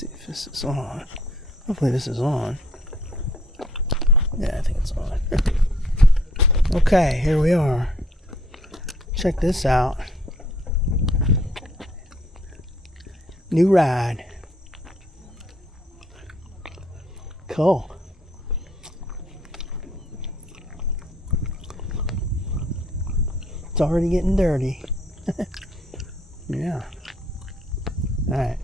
see if this is on. Hopefully this is on. Yeah, I think it's on. Okay, here we are. Check this out. New ride. Cool. It's already getting dirty. Yeah. All right.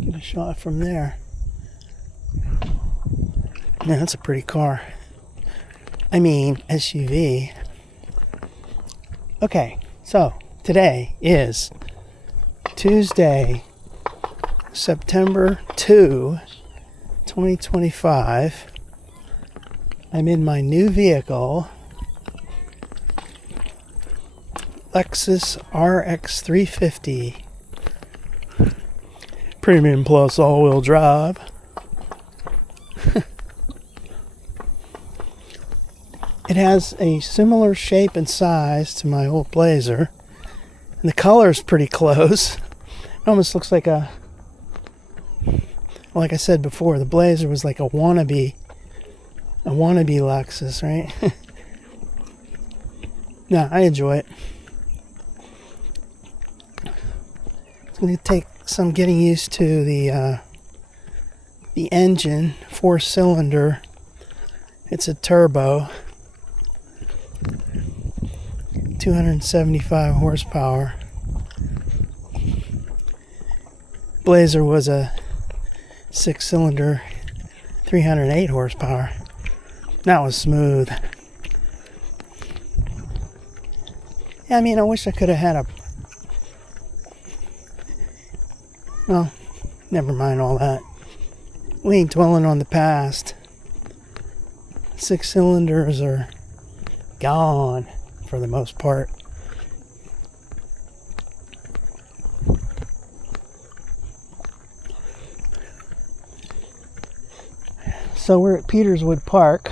Get a shot from there. Yeah, that's a pretty car. I mean, SUV. Okay, so today is Tuesday, September 2, 2025. I'm in my new vehicle, Lexus RX 350. Premium Plus all-wheel drive. It has a similar shape and size to my old Blazer, and the color is pretty close. It almost looks like a, like I said before, the Blazer was like a wannabe Lexus, right? No, I enjoy it. It's going to take some getting used to the engine, 4-cylinder. It's a turbo, 275 horsepower. Blazer was a 6-cylinder, 308 horsepower. That was smooth. Yeah, I mean, I wish I could have had a... Well, never mind all that. We ain't dwelling on the past. 6-cylinders are gone for the most part. So we're at Peterswood Park.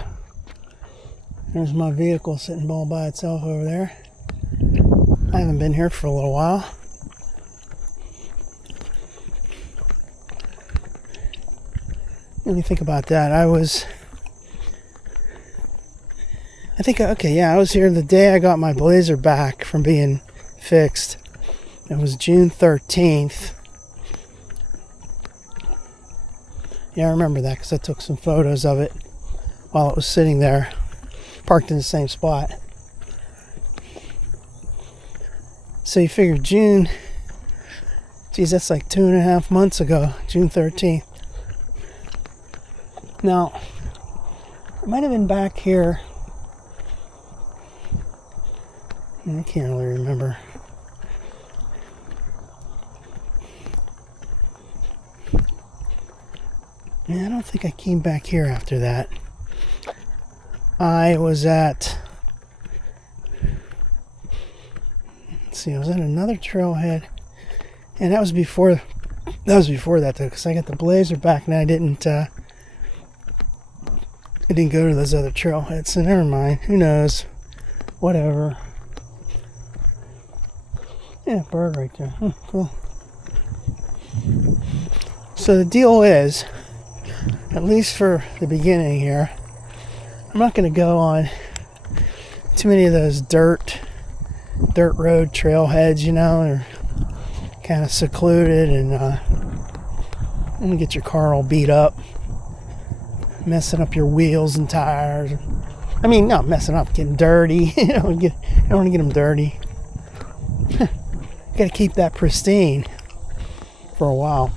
There's my vehicle sitting all by itself over there. I haven't been here for a little while. Let me think about that. I was here the day I got my Blazer back from being fixed. It was June 13th. Yeah, I remember that because I took some photos of it while it was sitting there, parked in the same spot. So you figure June, geez, that's like 2.5 months ago, June 13th. Now, I might have been back here. I can't really remember. Yeah, I don't think I came back here after that. I was at... Let's see, I was at another trailhead. And that was before that though, because I got the Blazer back and I didn't go to those other trailheads, so never mind. Who knows? Whatever. Yeah, bird right there. Oh, cool. So the deal is, at least for the beginning here, I'm not going to go on too many of those dirt road trailheads, you know. They're kind of secluded, and I'm going to get your car all beat up, messing up your wheels and tires. I mean, not messing up, getting dirty. I don't want to get them dirty. Got to keep that pristine for a while.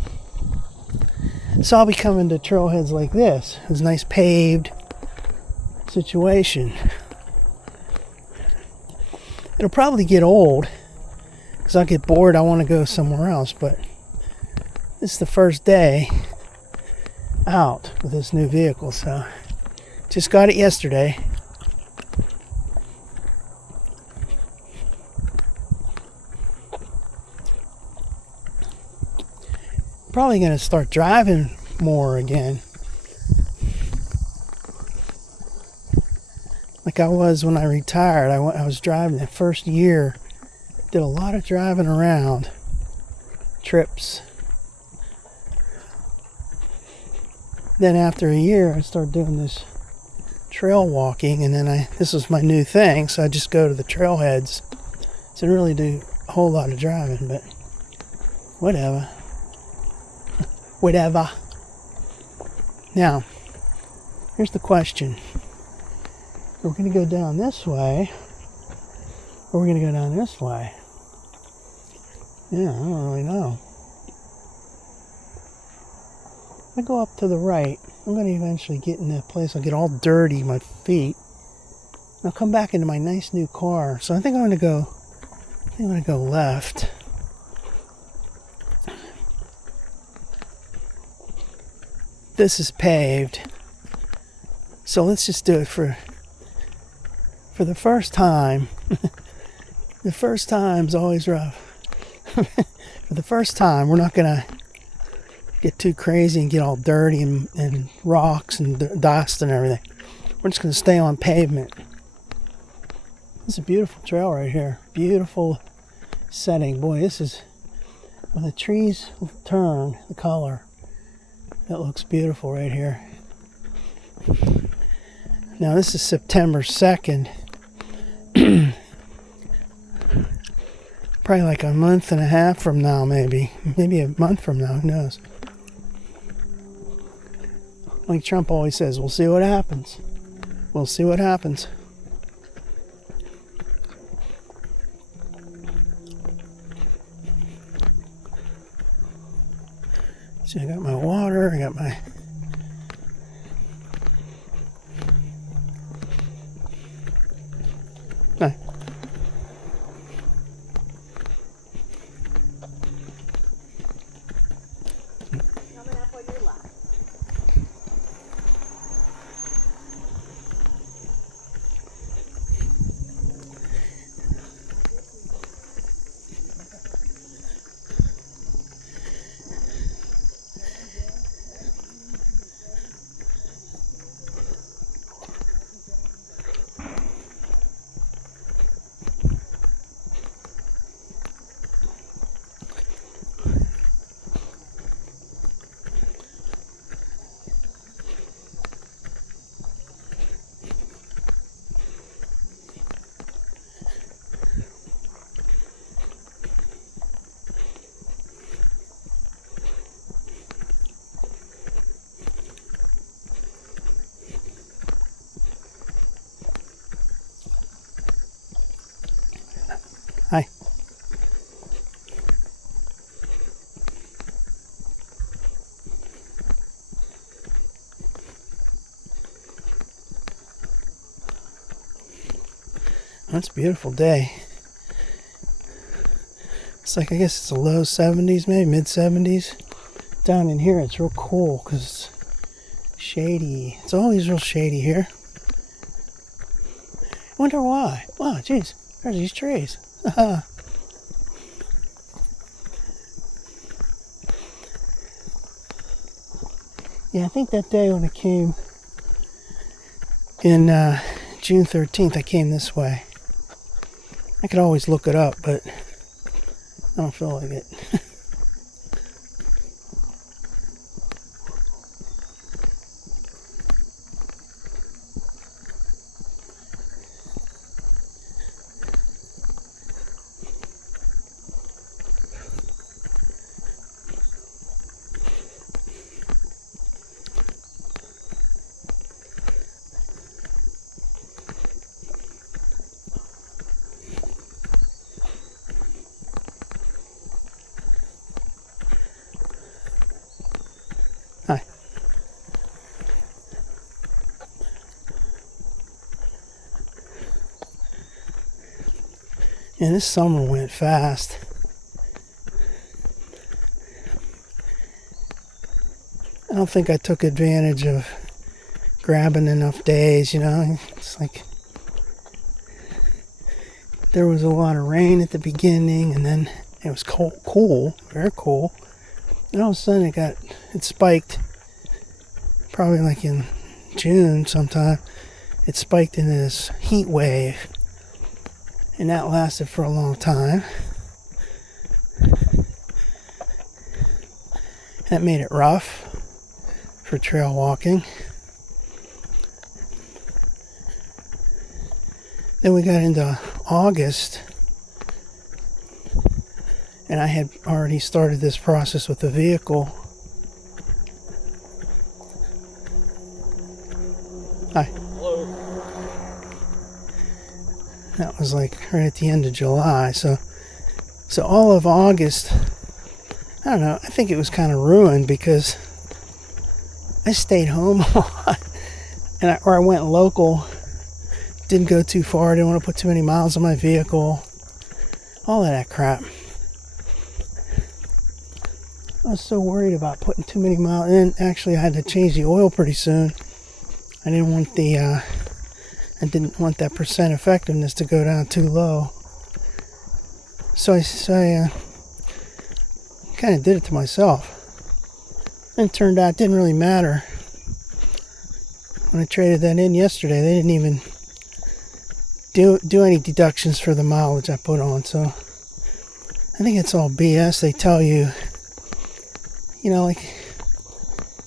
So I'll be coming to trailheads like this. It's a nice paved situation. It'll probably get old because I'll get bored. I want to go somewhere else. But this is the first day out with this new vehicle, so Just got it yesterday. Probably going to start driving more again. Like I was when I retired. I was driving that first year. Did a lot of driving around. Trips. Then after a year, I started doing this trail walking, and then this was my new thing, so I just go to the trailheads. So I didn't really do a whole lot of driving, but whatever. Whatever. Now, here's the question. We're going to go down this way, or we're going to go down this way. Yeah, I don't really know. If I go up to the right, I'm going to eventually get in that place. I'll get all dirty, my feet. I'll come back into my nice new car. So I think I'm going to go left. This is paved. So let's just do it for the first time. The first time's always rough. For the first time, we're not going to get too crazy and get all dirty and rocks and dust and everything. We're just going to stay on pavement. This is a beautiful trail right here. Beautiful setting. Boy, this is, when the trees turn the color, it looks beautiful right here. Now this is September 2nd. Probably like a month and a half from now, maybe a month from now, who knows. Like Trump always says, we'll see what happens. We'll see what happens. See, I got my water, I got my... Hi. Coming up on your left. Hi. That's a beautiful day. It's like, I guess it's a low 70s, maybe mid 70s. Down in here, it's real cool because it's shady. It's always real shady here. I wonder why. Wow, jeez, there's these trees. Yeah, I think that day when I came in June 13th, I came this way. I could always look it up, but I don't feel like it. Hi. And this summer went fast. I don't think I took advantage of grabbing enough days, you know. It's like there was a lot of rain at the beginning, and then it was cool, very cool. And all of a sudden it spiked, probably like in June sometime. It spiked into this heat wave, and that lasted for a long time. That made it rough for trail walking. Then we got into August, and I had already started this process with the vehicle. Hi. Hello. That was like right at the end of July, so all of August, I don't know, I think it was kind of ruined because I stayed home a lot, or I went local, didn't go too far, didn't want to put too many miles on my vehicle, all of that crap. I was so worried about putting too many miles in. Actually, I had to change the oil pretty soon. I didn't want that percent effectiveness to go down too low. So I kind of did it to myself. And it turned out it didn't really matter. When I traded that in yesterday, they didn't even do any deductions for the mileage I put on. So I think it's all BS. They tell you, you know, like,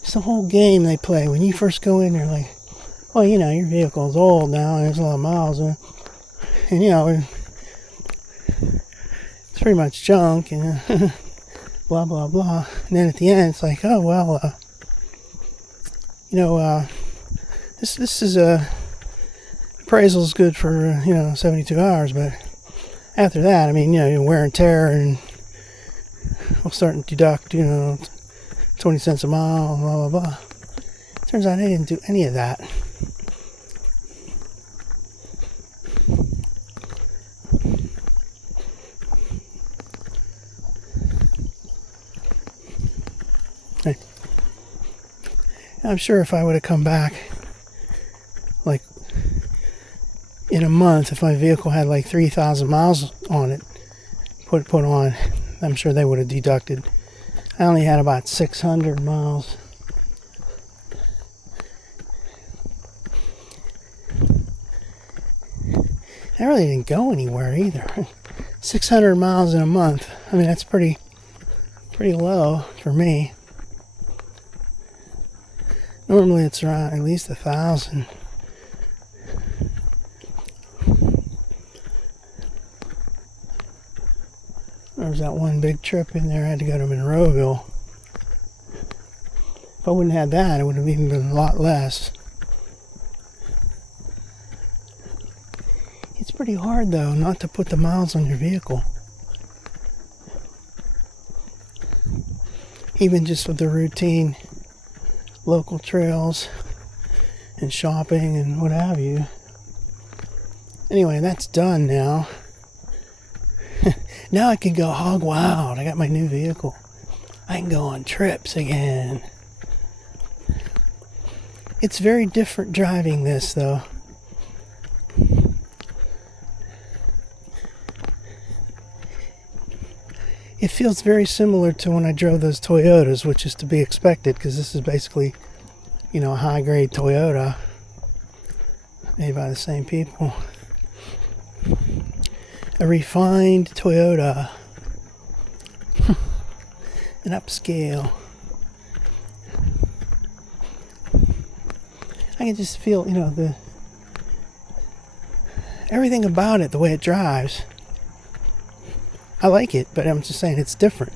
it's the whole game they play. When you first go in there, like, well, you know, your vehicle's old now, and there's a lot of miles on it. And, you know, it's pretty much junk, and blah, blah, blah. And then at the end, it's like, oh, well, this is appraisal's good for, 72 hours, but after that, I mean, wear and tear, and we'll start to deduct, 20 cents a mile, blah, blah, blah. Turns out I didn't do any of that. I'm sure if I would have come back, like, in a month, if my vehicle had like 3,000 miles on it, put on, I'm sure they would have deducted. I only had about 600 miles. I really didn't go anywhere either. 600 miles in a month. I mean, that's pretty low for me. Normally it's around at least 1,000. There was that one big trip in there. I had to go to Monroeville. If I wouldn't have had that, it would have even been a lot less. It's pretty hard, though, not to put the miles on your vehicle. Even just with the routine local trails and shopping and what have you. Anyway, that's done now. Now I can go hog wild. I got my new vehicle. I can go on trips again. It's very different driving this, though. It feels very similar to when I drove those Toyotas, which is to be expected, because this is basically, a high-grade Toyota made by the same people. A refined Toyota. An upscale. I can just feel, everything about it, the way it drives. I like it, but I'm just saying it's different.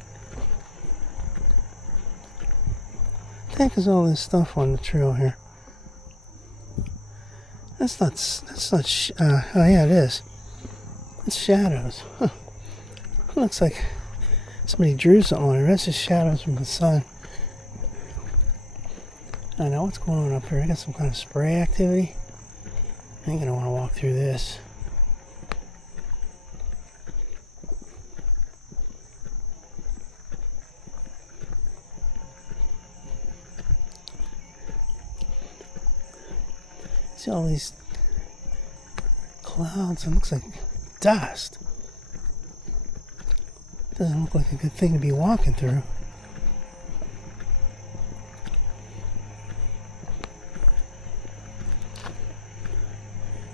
What the heck is all this stuff on the trail here? That's not, oh yeah, it is. It's shadows. Huh. It looks like somebody drew something on it. That's just shadows from the sun. I know what's going on up here. I got some kind of spray activity. I ain't gonna want to walk through this. See all these clouds? It looks like dust. Doesn't look like a good thing to be walking through.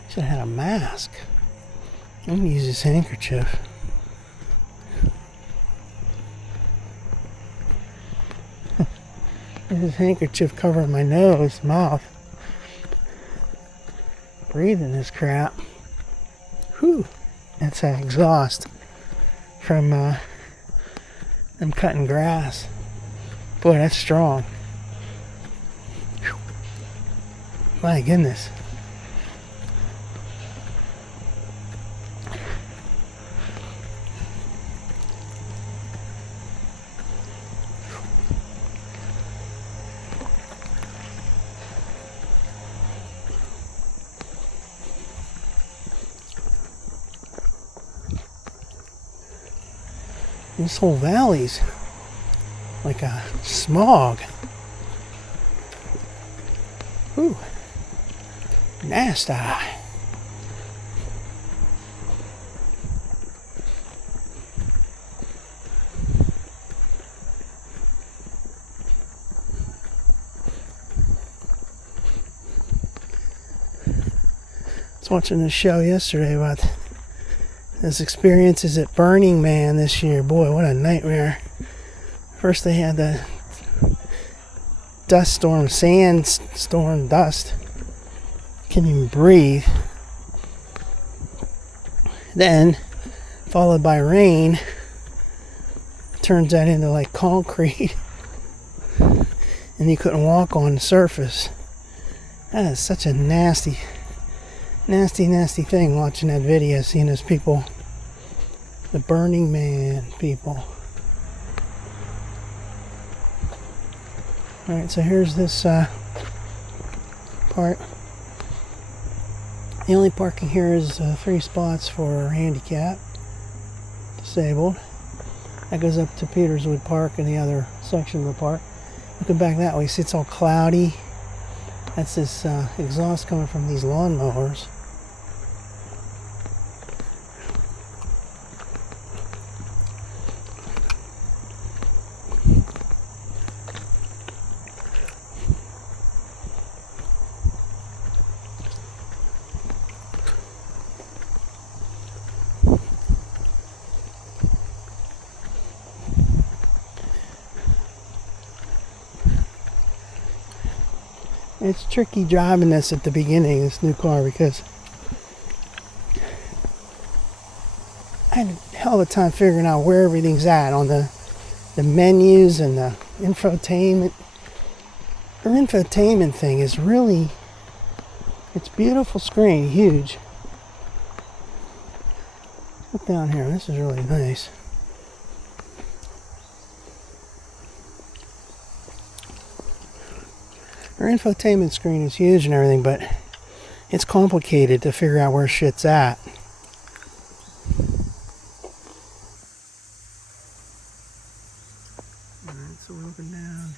Should have had a mask. I'm gonna use this handkerchief. This handkerchief covering my nose, mouth. Breathing this crap. Whew. That's that exhaust from them cutting grass. Boy, that's strong. Whew. My goodness. This whole valley's like a smog. Ooh, nasty. I was watching this show yesterday about his experiences at Burning Man this year. Boy, what a nightmare. First they had the dust storm, sandstorm dust. Can't even breathe. Then, followed by rain. Turns that into like concrete. And you couldn't walk on the surface. That is such a nasty thing watching that video, seeing those people, the Burning Man people. Alright, so here's this part. The only parking here is 3 spots for handicap, disabled. That goes up to Peterswood Park and the other section of the park. Looking back that way, see it's all cloudy. That's this exhaust coming from these lawnmowers. It's tricky driving this at the beginning of this new car because I had a hell of a time figuring out where everything's at on the menus and the infotainment. The infotainment thing is really, it's a beautiful screen, huge. Look down here, this is really nice. Our infotainment screen is huge and everything, but it's complicated to figure out where shit's at. Alright, so we're looking down.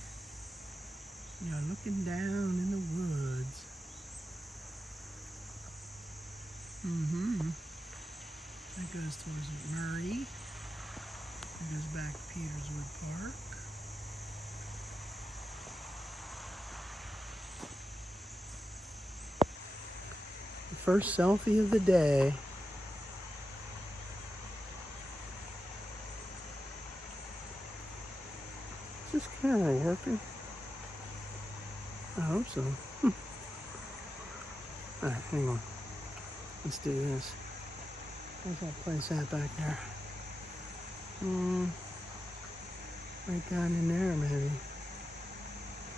Yeah, looking down in the woods. That goes towards McMurray. That goes back to Peterswood Park. First selfie of the day. Is this camera working? I hope so. Alright, hang on. Let's do this. Where's that place at back there? Right down in there, maybe.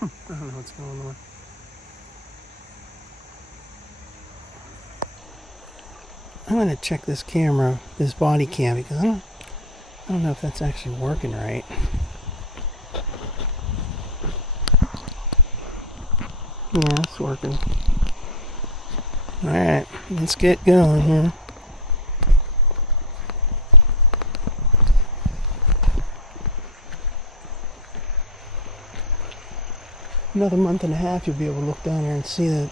I don't know what's going on. I'm gonna check this camera, this body cam, because I don't know if that's actually working right. Yeah, it's working. Alright, let's get going here. Another month and a half you'll be able to look down there and see that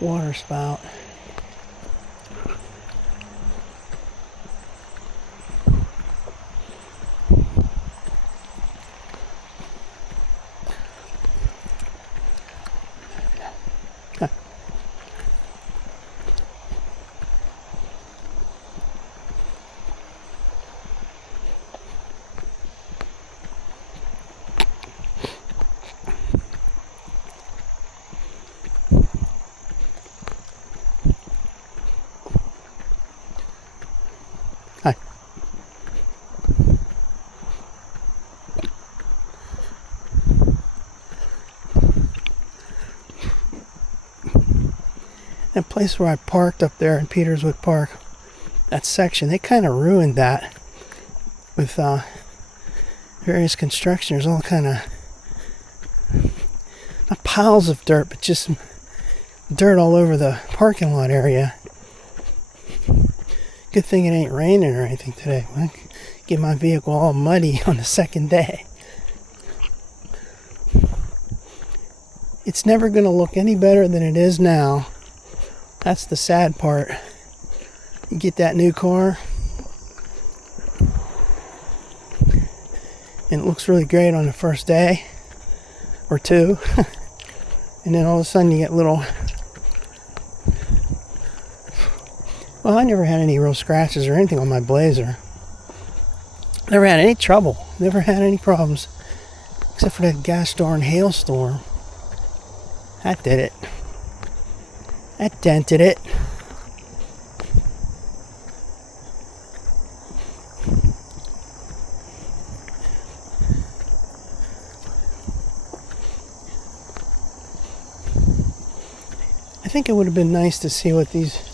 water spout. Hi. That place where I parked up there in Peterswood Park, that section, they kind of ruined that with various construction. There's all kind of, not piles of dirt, but just dirt all over the parking lot area. Good thing it ain't raining or anything today. I could get my vehicle all muddy on the second day. It's never going to look any better than it is now. That's the sad part. You get that new car, and it looks really great on the first day or two. And then all of a sudden you get little... Well, I never had any real scratches or anything on my Blazer. Never had any trouble. Never had any problems. Except for that gosh darn hailstorm. That did it. That dented it. I think it would have been nice to see what this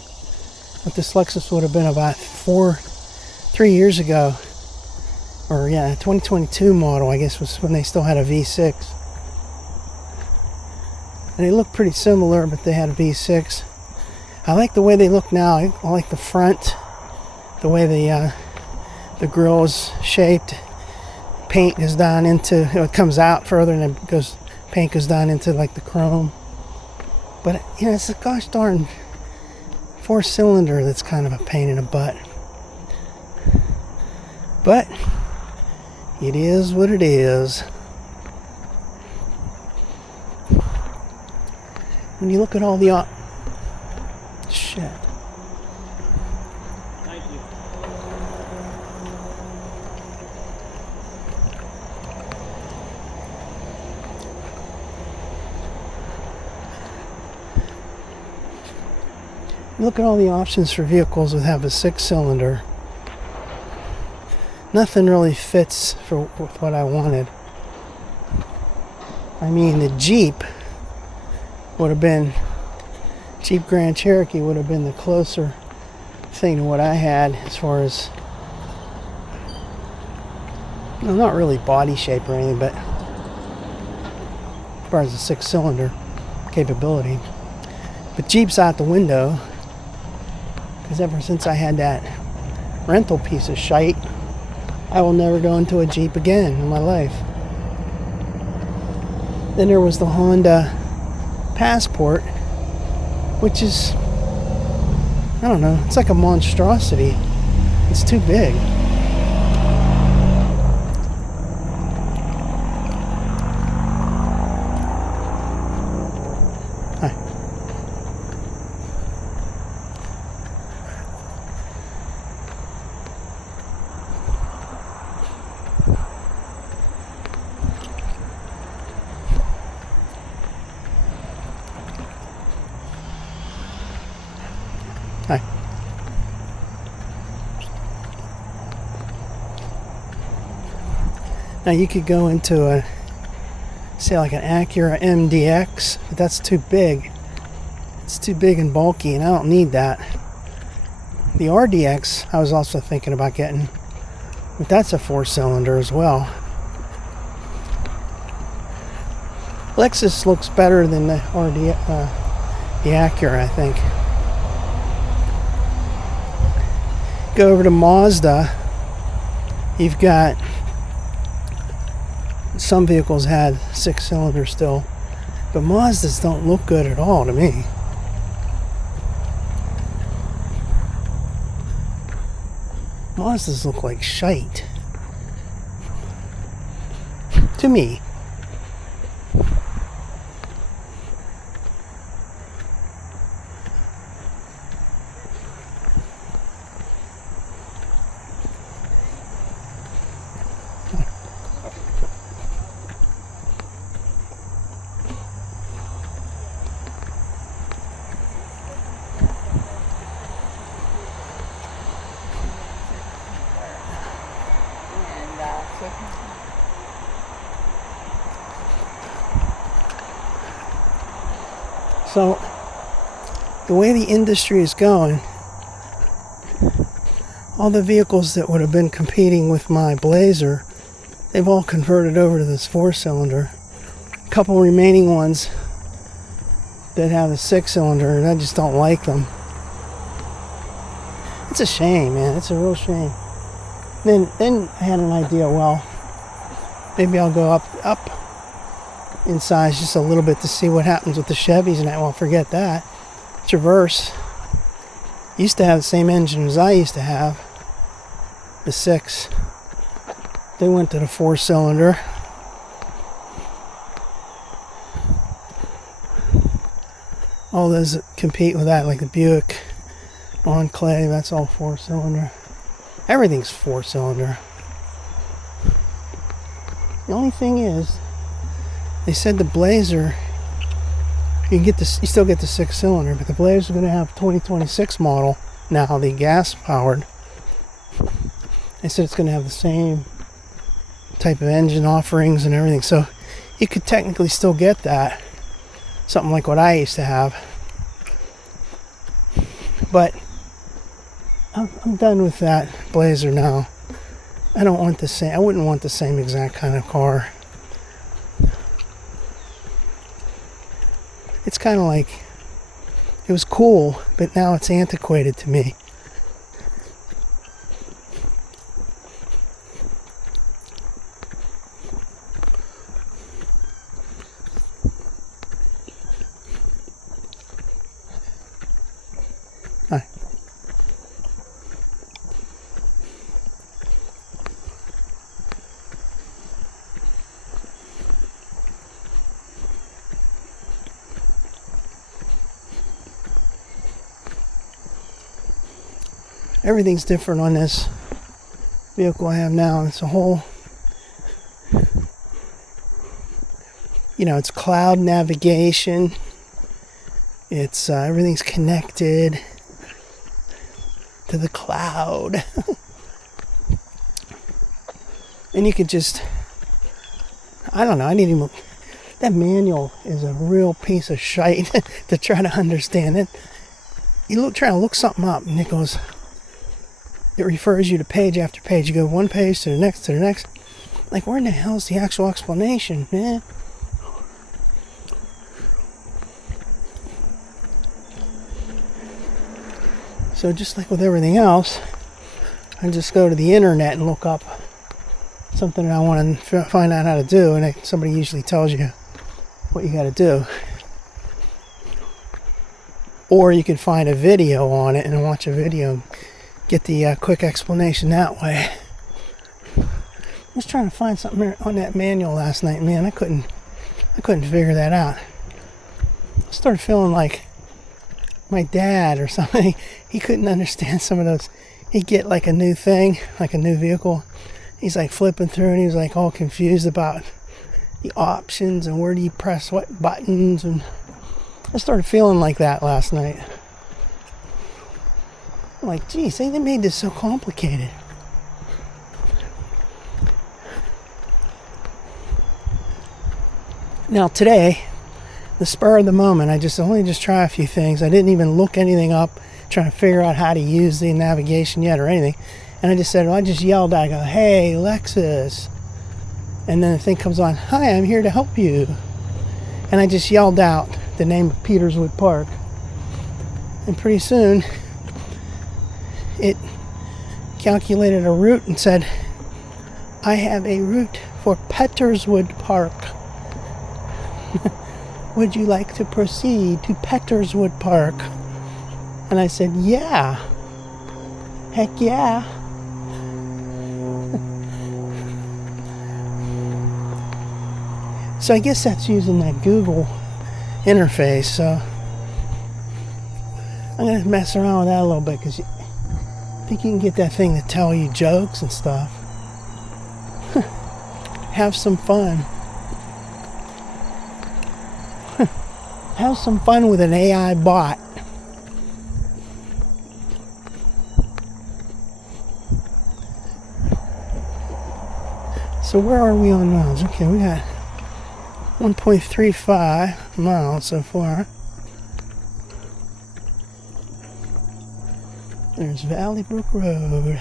Lexus would have been about 3 years ago. Or yeah, 2022 model, I guess, was when they still had a V6. And they look pretty similar, but they had a V6. I like the way they look now. I like the front, the way the grille is shaped. Paint goes down into, it comes out further, and then paint goes down into like the chrome. But you know, it's a gosh darn 4-cylinder that's kind of a pain in the butt. But it is what it is. When you look at all the shit. Thank you. Look at all the options for vehicles that have a 6-cylinder. Nothing really fits with what I wanted. I mean, the Jeep would have been, Jeep Grand Cherokee would have been the closer thing to what I had as far as, well, not really body shape or anything, but as far as the 6-cylinder capability. But Jeep's out the window, because ever since I had that rental piece of shite, I will never go into a Jeep again in my life. Then there was the Honda Passport, which is, I don't know, it's like a monstrosity. It's too big. Hi. Hi. Now you could go into a, say like an Acura MDX, but that's too big. It's too big and bulky, and I don't need that. The RDX I was also thinking about getting, but that's a 4-cylinder as well. Lexus looks better than the the Acura, I think. Go over to Mazda. You've got, some vehicles had 6-cylinders still, but Mazdas don't look good at all to me. Mazdas look like shite. To me. So, the way the industry is going, all the vehicles that would have been competing with my Blazer, they've all converted over to this 4-cylinder. A couple remaining ones that have a 6-cylinder, and I just don't like them. It's a shame, man. It's a real shame. Then I had an idea, well, maybe I'll go up in size just a little bit to see what happens with the Chevys, and I won't forget that. Traverse used to have the same engine as I used to have, the 6. They went to the 4-cylinder. All those that compete with that, like the Buick Enclave, that's all 4-cylinder. Everything's 4-cylinder. The only thing is, they said the Blazer, you still get the 6-cylinder, but the Blazer's going to have 2026 model now, the gas powered. They said it's going to have the same type of engine offerings and everything, so you could technically still get that, something like what I used to have. But I'm done with that Blazer now. I wouldn't want the same exact kind of car. It's kind of like, it was cool, but now it's antiquated to me. Hi. Everything's different on this vehicle I have now. It's a whole, it's cloud navigation. It's everything's connected to the cloud. And you could just, I don't know, that manual is a real piece of shite to try to understand it. You try to look something up and it refers you to page after page. You go one page to the next. Like, where in the hell is the actual explanation, man? So just like with everything else, I just go to the internet and look up something that I want to find out how to do, and somebody usually tells you what you got to do. Or you can find a video on it and watch a video, get the quick explanation that way. I was trying to find something on that manual last night, man. I couldn't figure that out. I started feeling like my dad or something. He couldn't understand some of those. He'd get like a new thing, like a new vehicle. He's like flipping through and he was like all confused about the options and where do you press what buttons, and I started feeling like that last night. I'm like, geez, they made this so complicated. Now today, the spur of the moment, I only try a few things. I didn't even look anything up, trying to figure out how to use the navigation yet or anything. And I just said, I just yelled out, I go, hey, Lexus. And then the thing comes on, hi, I'm here to help you. And I just yelled out the name of Peterswood Park. And pretty soon, it calculated a route and said, I have a route for Peterswood Park. Would you like to proceed to Peterswood Park? And I said, yeah. Heck yeah. So I guess that's using that Google interface. So I'm going to mess around with that a little bit because I think you can get that thing to tell you jokes and stuff. Have some fun. Have some fun with an AI bot. So where are we on miles? Okay, we got 1.35 miles so far. There's Valley Brook Road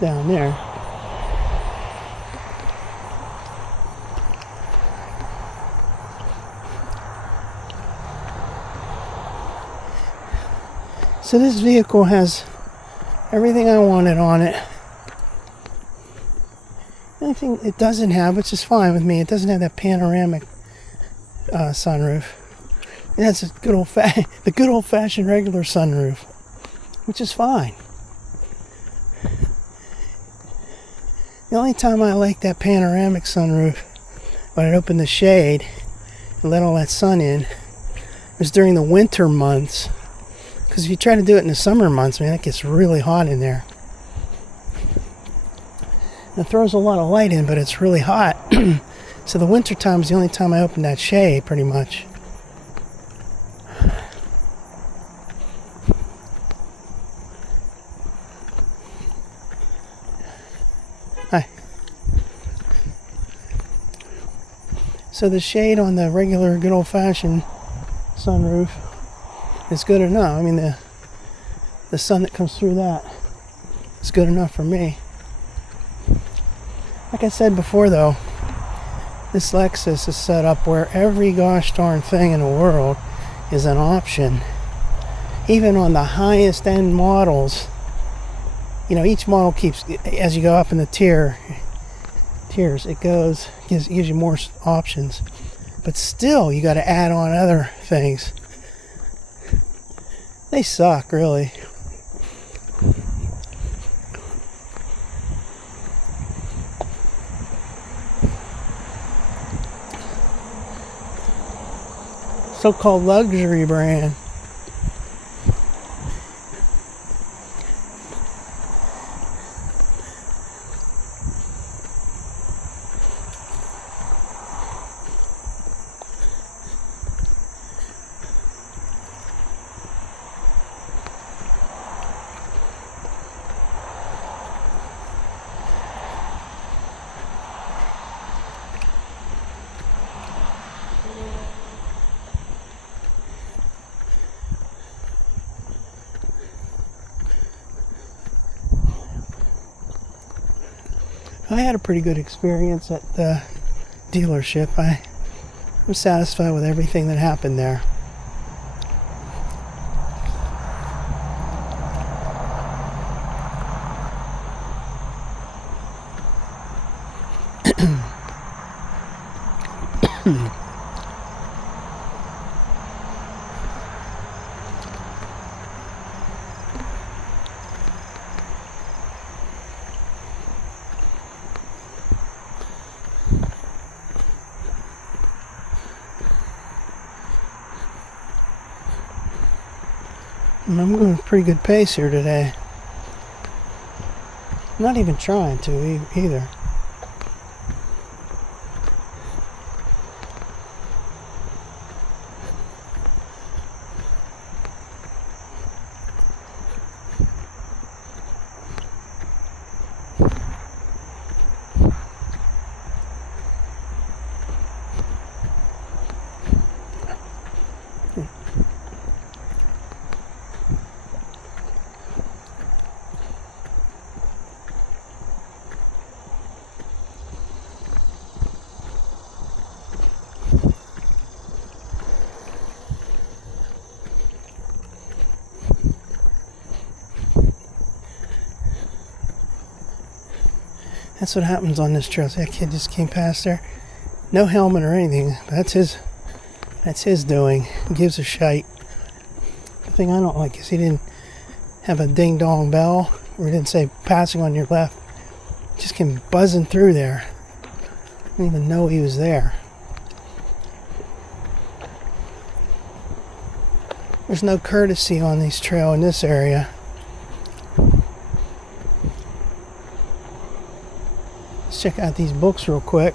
down there. So this vehicle has everything I wanted on it. The only thing it doesn't have, which is fine with me, it doesn't have that panoramic sunroof. It has the good old-fashioned regular sunroof, which is fine. The only time I like that panoramic sunroof, when it opened the shade and let all that sun in, was during the winter months. Because if you try to do it in the summer months, man, it gets really hot in there. It throws a lot of light in, but it's really hot. So the winter time is the only time I open that shade, pretty much. Hi. So the shade on the regular, good old-fashioned sunroof is good enough. I mean, the sun that comes through that is good enough for me. Like I said before, though, this Lexus is set up where every gosh darn thing in the world is an option. Even on the highest end models, you know, each model keeps, as you go up in the tiers, it gives you more options. But still, you got to add on other things. They suck, really. So-called luxury brand. I had a pretty good experience at the dealership. I'm satisfied with everything that happened there. I'm going at a pretty good pace here today. I'm not even trying to either. That's what happens on this trail. See, that kid just came past there. No helmet or anything. That's his doing. He gives a shite. The thing I don't like is he didn't have a ding-dong bell, or he didn't say passing on your left. He just came buzzing through there. didn't even know he was there. There's no courtesy on this trail in this area. Let's check out these books real quick.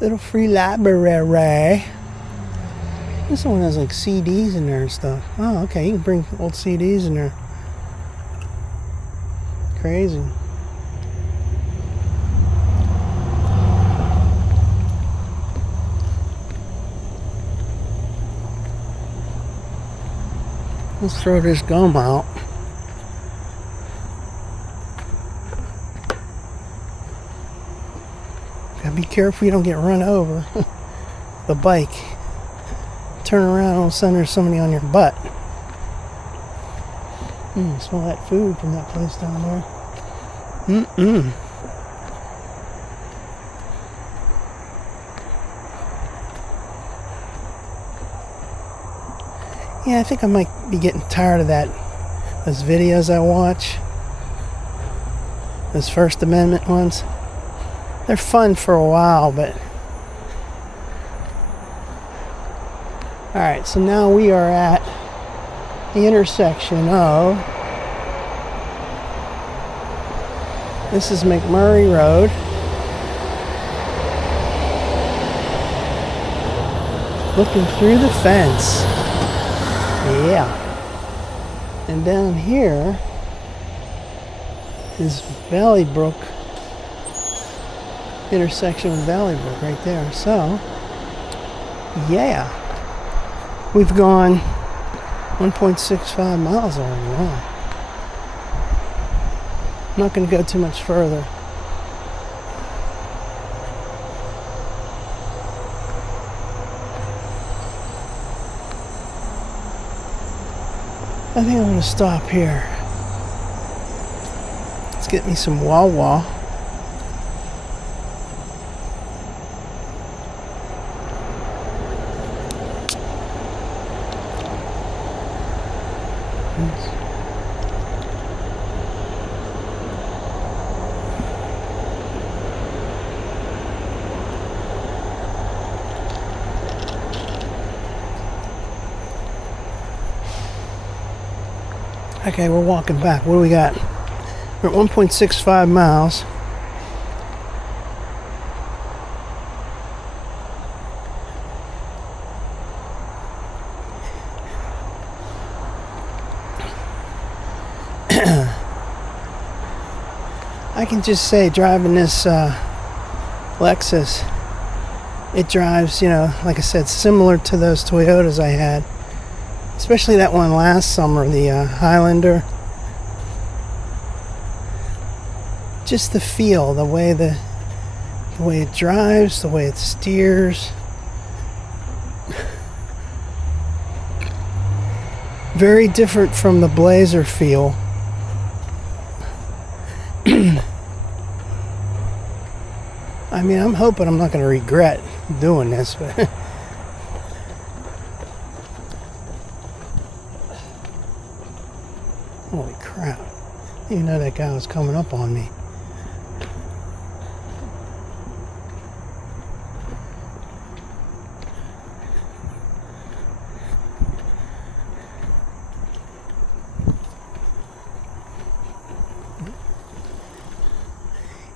Little free library. This one has like CDs in there and stuff. Oh, okay, you can bring old CDs in there. Crazy. Let's throw this gum out. Gotta be careful you don't get run over. The bike. Turn around, all of a sudden there's somebody on your butt. Smell that food from that place down there. Yeah, I think I might be getting tired of those videos I watch. Those First Amendment ones. They're fun for a while, but... Alright, so now we are at the intersection of... This is McMurray Road. Looking through the fence. Yeah. And down here is Valley Brook. Intersection with Valley Brook right there. So, yeah. We've gone 1.65 miles already. Wow. I'm not going to go too much further. I think I'm going to stop here. Let's get me some Wawa. Okay, we're walking back. What do we got? We're at 1.65 miles. I can just say driving this Lexus, it drives, like I said, similar to those Toyotas I had. Especially that one last summer, the Highlander. Just the feel, the way it drives, the way it steers. Very different from the Blazer feel. I mean, I'm hoping I'm not going to regret doing this, but holy crap. I didn't even know that guy was coming up on me.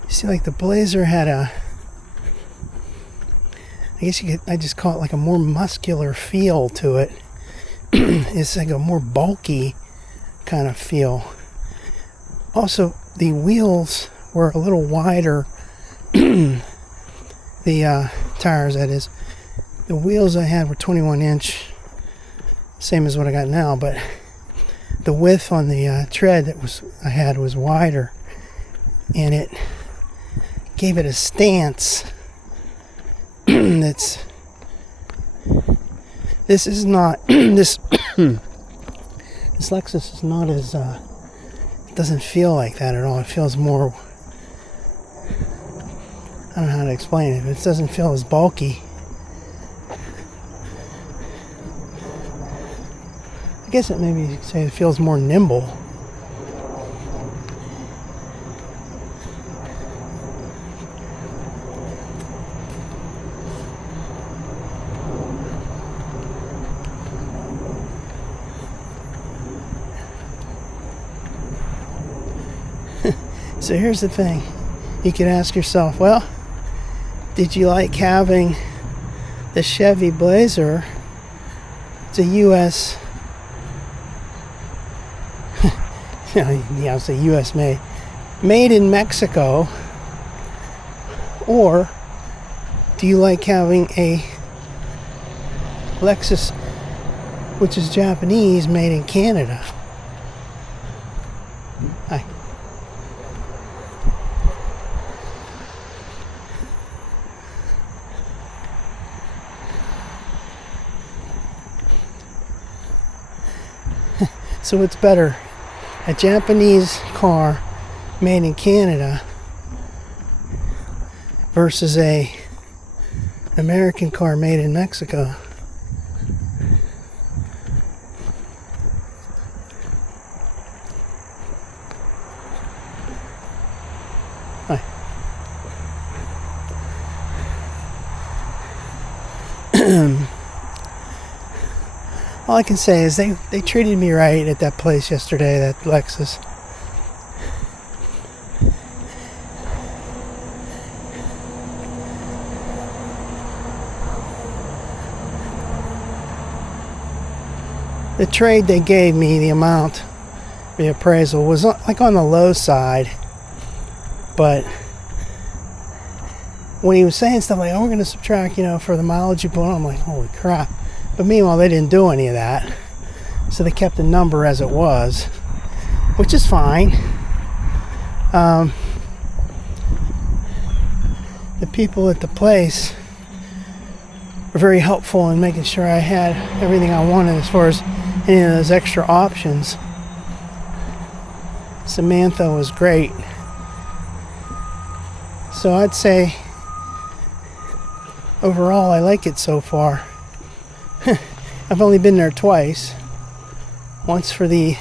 You see, like the Blazer had I guess I just call it like a more muscular feel to it. It's like a more bulky kind of feel. Also, the wheels were a little wider. The tires, that is. The wheels I had were 21-inch, same as what I got now, but the width on the tread I had was wider, and it gave it a stance that's... This is not... this Lexus is not as... it doesn't feel like that at all. It feels more... I don't know how to explain it, but it doesn't feel as bulky. I guess it maybe you could say it feels more nimble. So here's the thing. You could ask yourself, well, did you like having the Chevy Blazer? It's a U.S. I'll say U.S. made in Mexico. Or do you like having a Lexus, which is Japanese, made in Canada? Hi. So it's better, a Japanese car made in Canada versus a American car made in Mexico. Hi. All I can say is they treated me right at that place yesterday, that Lexus. The trade they gave me, the amount, the appraisal, was like on the low side. But when he was saying stuff like, oh, we're going to subtract, for the mileage you put on, I'm like, holy crap. But meanwhile, they didn't do any of that. So they kept the number as it was, which is fine. The people at the place were very helpful in making sure I had everything I wanted as far as any of those extra options. Samantha was great. So I'd say overall I like it so far. I've only been there twice. Once for the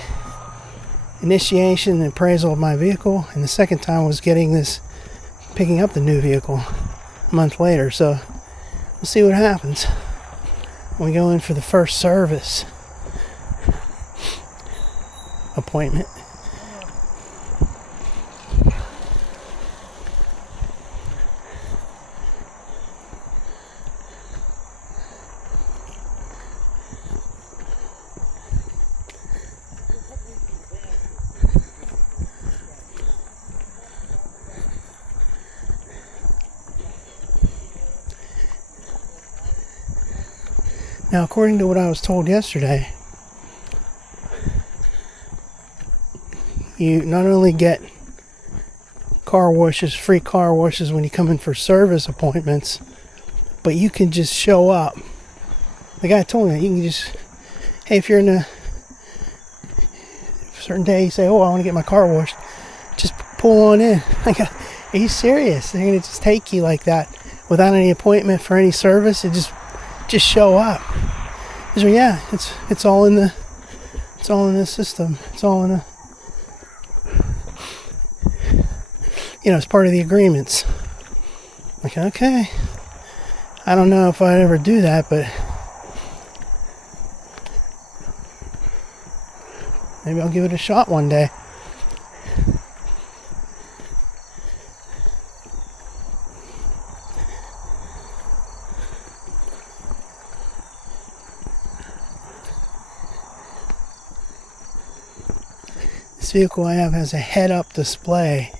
initiation and appraisal of my vehicle, and the second time was picking up the new vehicle a month later. So we'll see what happens when we go in for the first service appointment. Now, according to what I was told yesterday, you not only get free car washes when you come in for service appointments, but you can just show up. The guy told me that you can just, hey, if you're in a certain day, you say, oh, I want to get my car washed, just pull on in. Like, are you serious? They're going to just take you like that without any appointment for any service? It just show up. So yeah, it's all in the system. It's all in it's part of the agreements. Like, okay, I don't know if I'd ever do that, but maybe I'll give it a shot one day. This vehicle I have has a head-up display,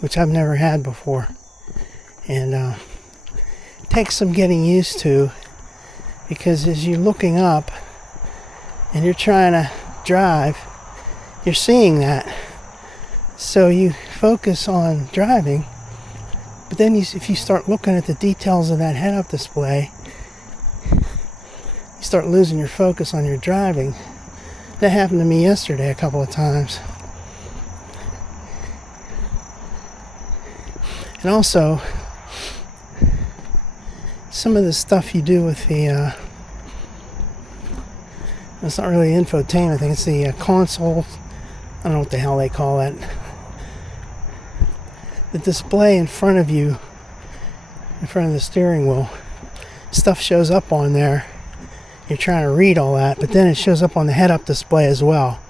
which I've never had before, and it takes some getting used to, because as you're looking up and you're trying to drive, you're seeing that, so you focus on driving, but then if you start looking at the details of that head-up display, you start losing your focus on your driving. That happened to me yesterday a couple of times. And also, some of the stuff you do with the, it's not really infotainment thing, it's the console, I don't know what the hell they call it. The display in front of you, in front of the steering wheel, stuff shows up on there. You're trying to read all that, but then it shows up on the head-up display as well.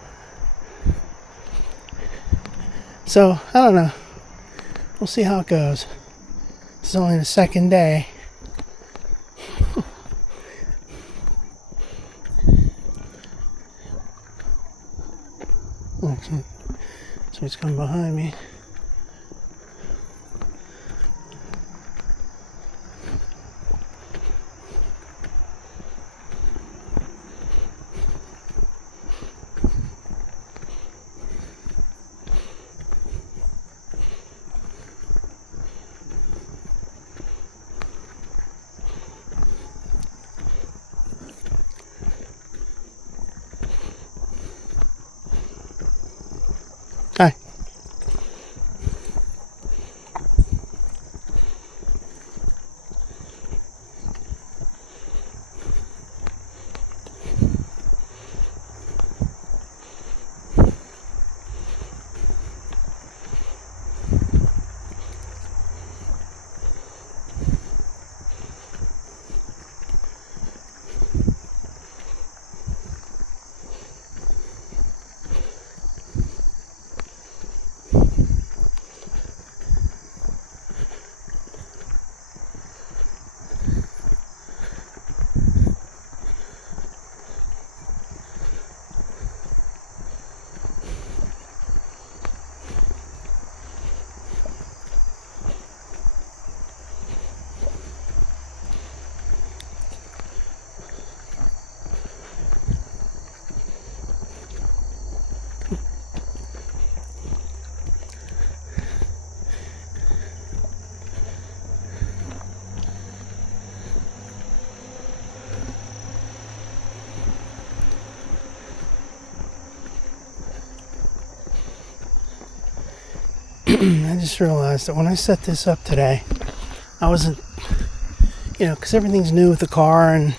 So, I don't know. We'll see how it goes. It's only the second day. So he's coming behind me. Hi. I just realized that when I set this up today, I wasn't, because everything's new with the car, and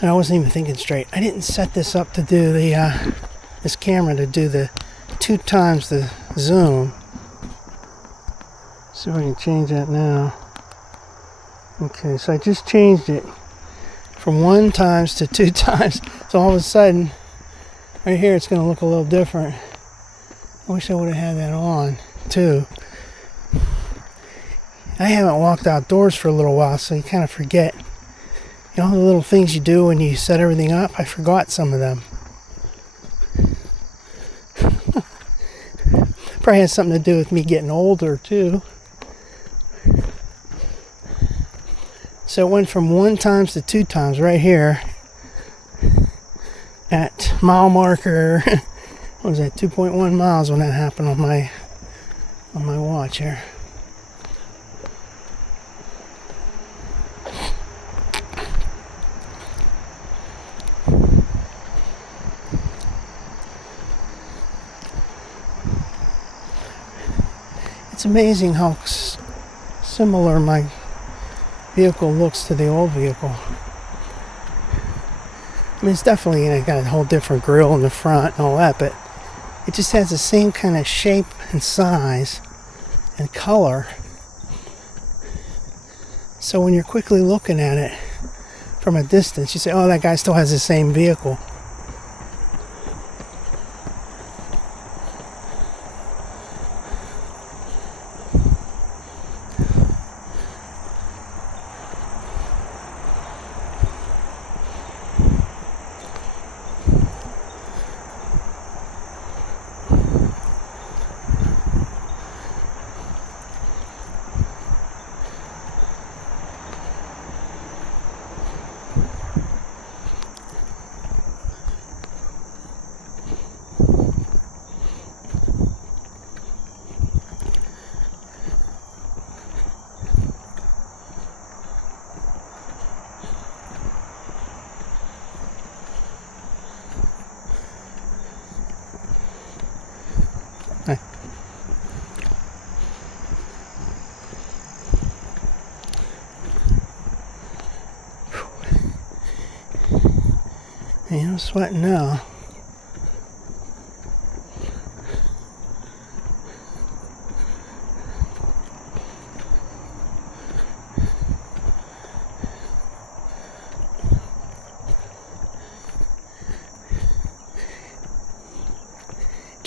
I wasn't even thinking straight. I didn't set this up to do this camera to do the 2 times the zoom. See if I can change that now. Okay, so I just changed it from 1 times to 2 times. So all of a sudden, right here, it's going to look a little different. I wish I would have had that on too. I haven't walked outdoors for a little while, so you kind of forget. The little things you do when you set everything up, I forgot some of them. Probably has something to do with me getting older too. So it went from 1 times to 2 times right here at mile marker. What was that? 2.1 miles when that happened on my watch here. It's amazing how similar my vehicle looks to the old vehicle. I mean, it's definitely got a whole different grille in the front and all that, but it just has the same kind of shape and size and color. So when you're quickly looking at it from a distance, you say, oh, that guy still has the same vehicle. Hey, I'm sweating now.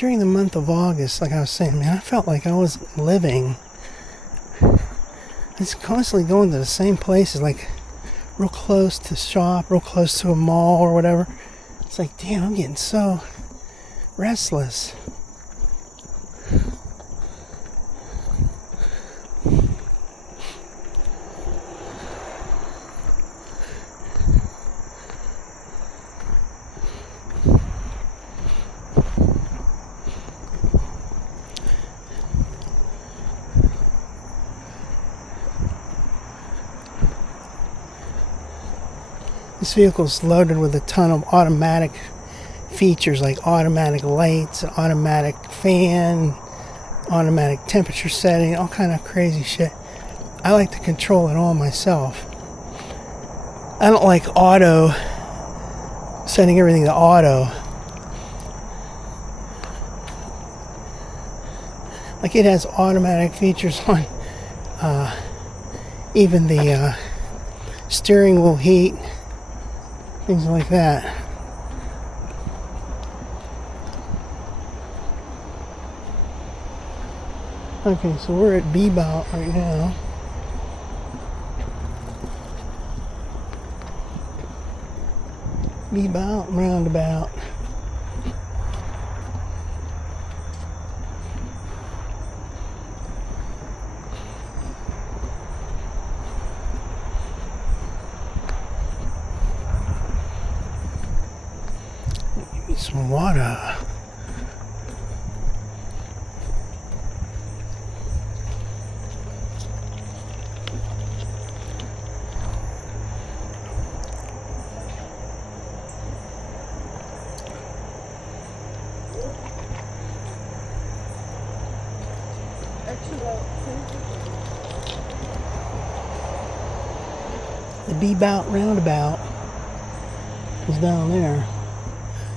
during the month of August, like I was saying, man, I felt like I wasn't living. I was constantly going to the same places, like real close to shop, real close to a mall or whatever. It's like, damn, I'm getting so restless. This vehicle is loaded with a ton of automatic features like automatic lights, automatic fan, automatic temperature setting, all kind of crazy shit. I like to control it all myself. I don't like auto, setting everything to auto. Like it has automatic features on even the steering wheel heat, things like that. Okay, so we're at B-Bout right now. B-Bout roundabout. Give me some water. The B-Bout roundabout is down there.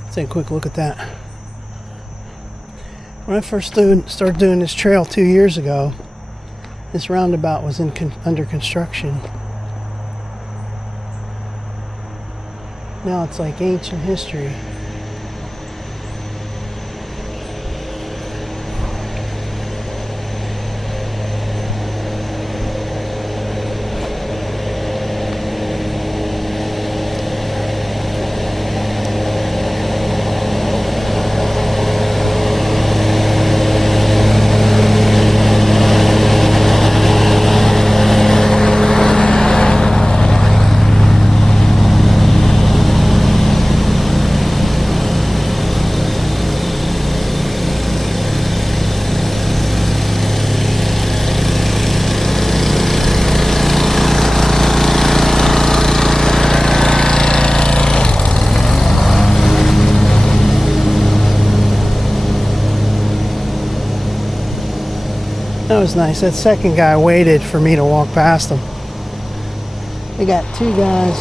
Let's take a quick look at that. When I first started doing this trail 2 years ago, this roundabout was under construction. Now it's like ancient history. That was nice. That second guy waited for me to walk past him. They got two guys,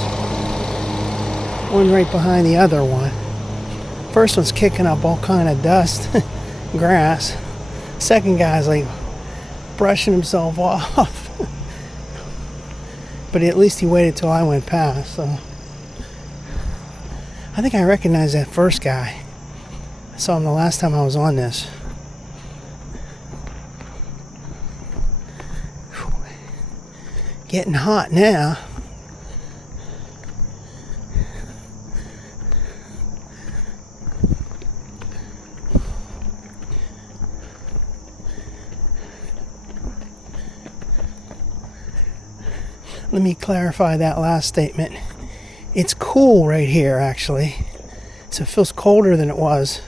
one right behind the other one. First one's kicking up all kind of dust, grass. Second guy's like brushing himself off. But at least he waited till I went past. So I think I recognize that first guy. I saw him the last time I was on this. Getting hot now. Let me clarify that last statement. It's cool right here, actually. So it feels colder than it was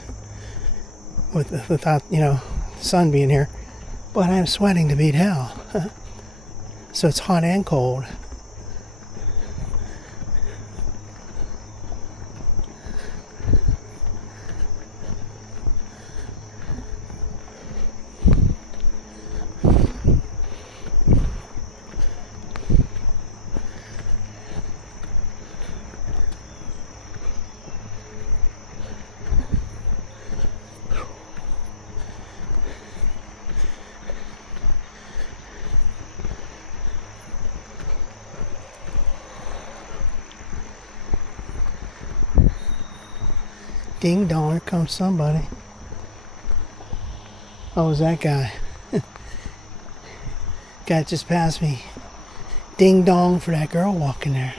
without, the sun being here. But I'm sweating to beat hell. So it's hot and cold. Ding dong, here comes somebody. Oh, it was that guy. Guy just passed me. Ding dong for that girl walking there.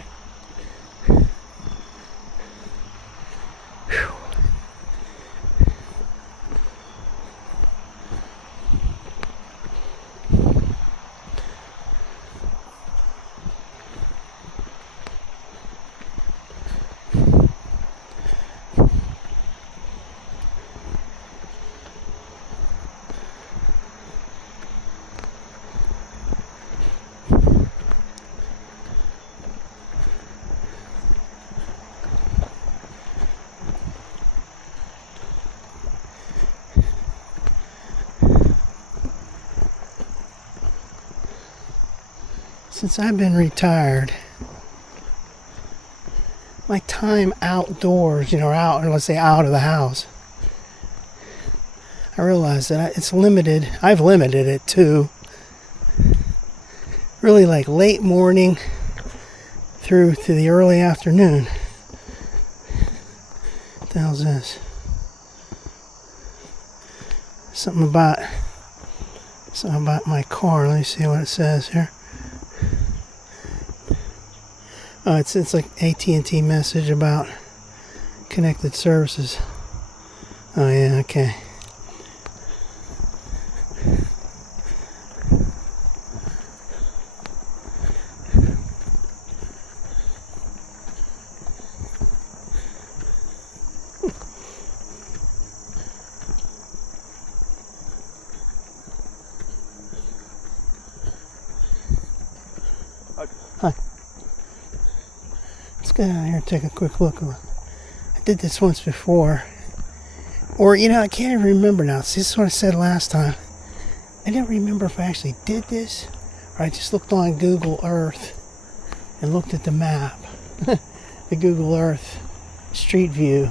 Whew. Since I've been retired, my time outdoors, out, or let's say out of the house, I realize that it's limited. I've limited it to really like late morning through to the early afternoon. What the hell's this? Something about my car. Let me see what it says here. Oh, it's like AT&T message about connected services. Oh yeah, okay. Hi. Let's get out here and take a quick look. I did this once before. Or, I can't even remember now. See, this is what I said last time. I don't remember if I actually did this, or I just looked on Google Earth and looked at the map. The Google Earth Street View.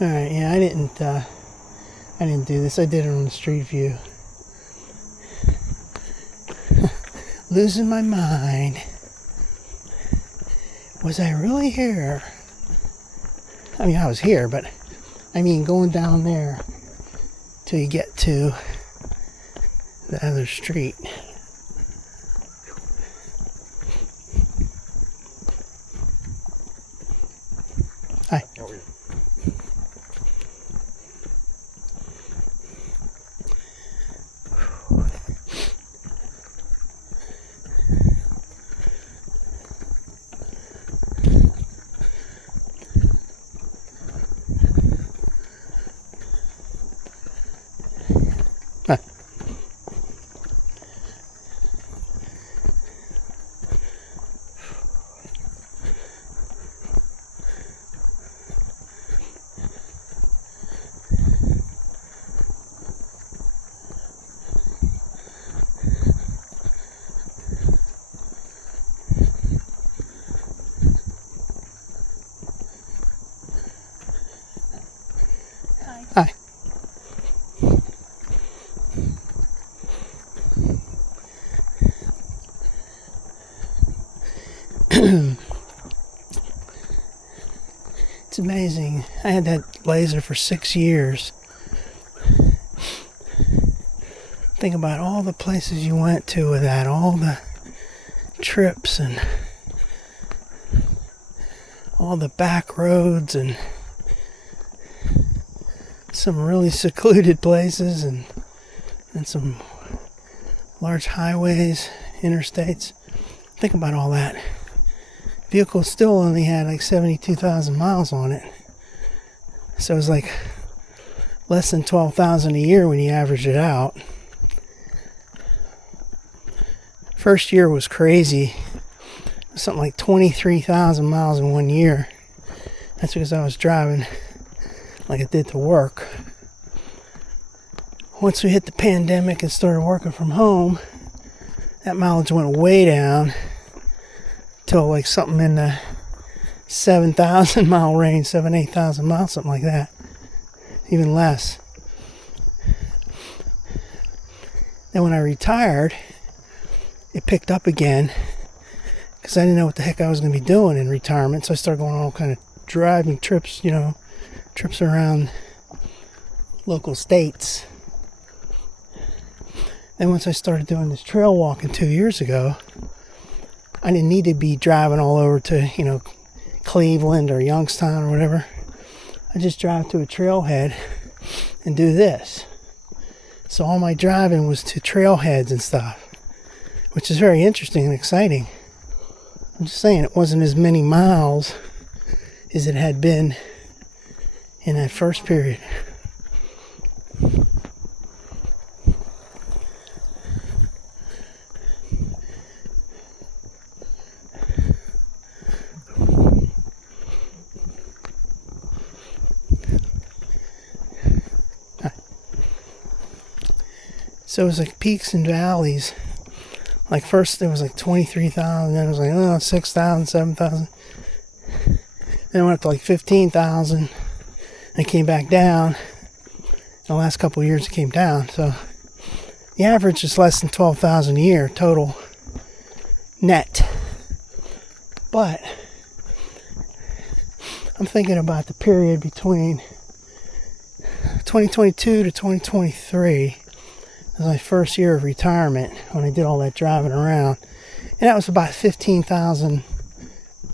Alright, yeah, I didn't do this. I did it on the Street View. Losing my mind. Was I really here? I mean, I was here, but I mean going down there till you get to the other street. Hi. How are you? Hi. Hi. It's amazing. I had that laser for 6 years. Think about all the places you went to with that, all the trips and all the back roads and some really secluded places and some large highways, interstates. Think about all that. Vehicle still only had like 72,000 miles on it. So it was like less than 12,000 a year when you average it out. First year was crazy. It was something like 23,000 miles in 1 year. That's because I was driving like I did to work. Once we hit the pandemic and started working from home, that mileage went way down till like something in the 7,000 mile range, 8,000 miles, something like that. Even less. Then when I retired, it picked up again because I didn't know what the heck I was going to be doing in retirement. So I started going on all kind of driving trips, trips around local states. Then once I started doing this trail walking 2 years ago, I didn't need to be driving all over to, Cleveland or Youngstown or whatever. I just drive to a trailhead and do this. So all my driving was to trailheads and stuff, which is very interesting and exciting. I'm just saying it wasn't as many miles as it had been in that first period. So it was like peaks and valleys. Like first it was like 23,000, then it was like 6,000, 7,000. Then it went up to like 15,000. And it came back down. In the last couple of years it came down. So the average is less than 12,000 a year total net. But I'm thinking about the period between 2022 to 2023. It was my first year of retirement when I did all that driving around. And that was about 15,000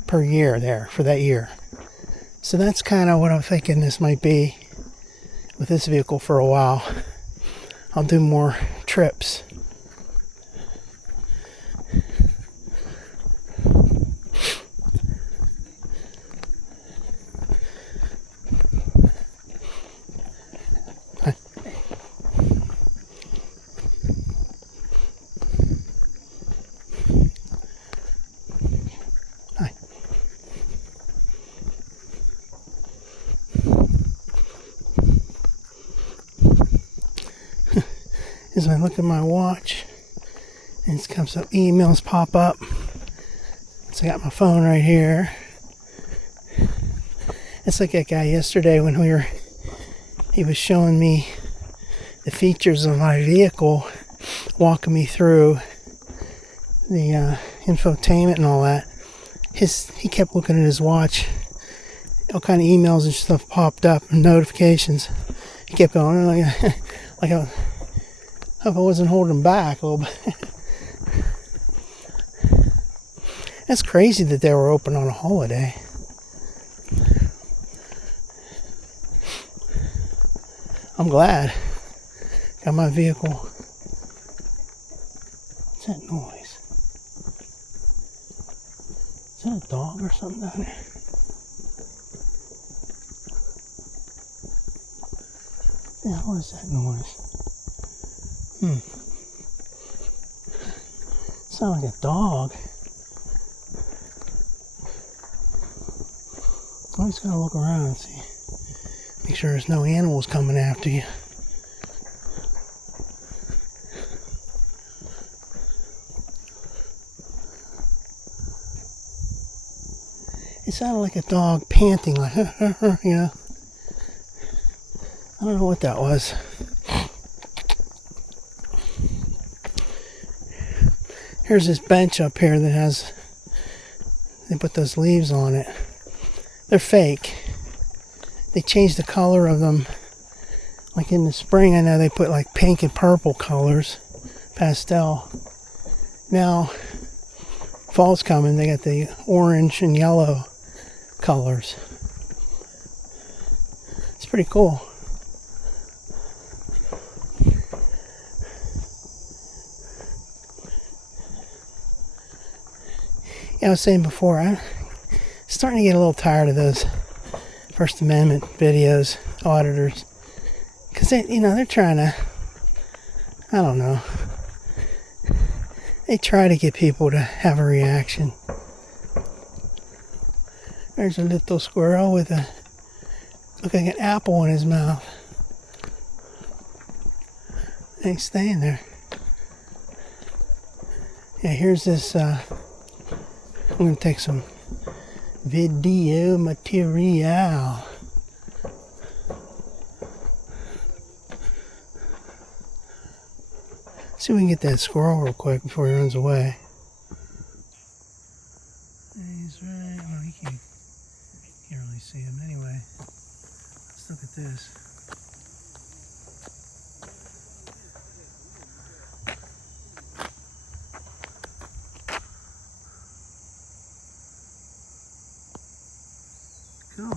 per year there for that year. So that's kind of what I'm thinking this might be with this vehicle for a while. I'll do more trips. As I look at my watch, and it comes up, emails pop up. So I got my phone right here. It's like that guy yesterday when he was showing me the features of my vehicle, walking me through the infotainment and all that. He kept looking at his watch. All kind of emails and stuff popped up and notifications. He kept going, like I hope I wasn't holding him back a little bit. That's crazy that they were open on a holiday. I'm glad. Got my vehicle. What's that noise? Is that a dog or something down there? Yeah, what is that noise? Sound like a dog. Always gotta look around and see. Make sure there's no animals coming after you. It sounded like a dog panting, like, you know. I don't know what that was. Here's this bench up here that they put those leaves on it. They're fake. They changed the color of them. Like in the spring, I know they put like pink and purple colors, pastel. Now, fall's coming, they got the orange and yellow colors. It's pretty cool. Yeah, I was saying before, I'm starting to get a little tired of those First Amendment videos, auditors. Because they're trying to, I don't know. They try to get people to have a reaction. There's a little squirrel with look like an apple in his mouth. He's staying there. Yeah, here's this, I'm going to take some video material. See if we can get that squirrel real quick before he runs away. He's right, well, you can't really see him anyway. Let's look at this. Cool.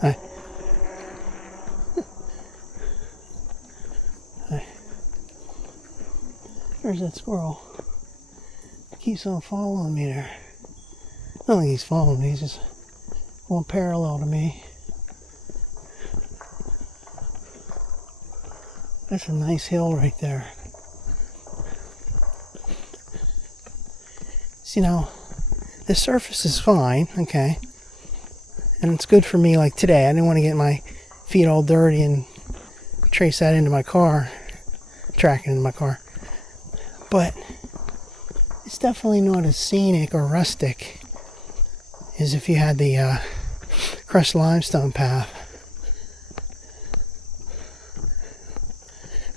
Hi. Hi. There's that squirrel. Keeps on following me there. I don't think he's following me, he's just going parallel to me. That's a nice hill right there. See, now, the surface is fine, okay? And it's good for me, like today. I didn't want to get my feet all dirty and trace that into my car, track it into my car. But it's definitely not as scenic or rustic as if you had the crushed limestone path.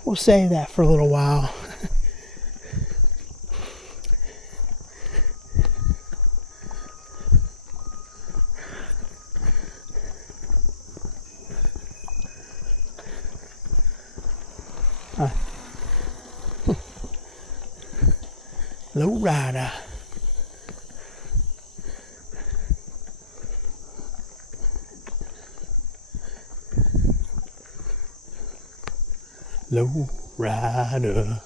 We'll save that for a little while. Low rider. Low rider.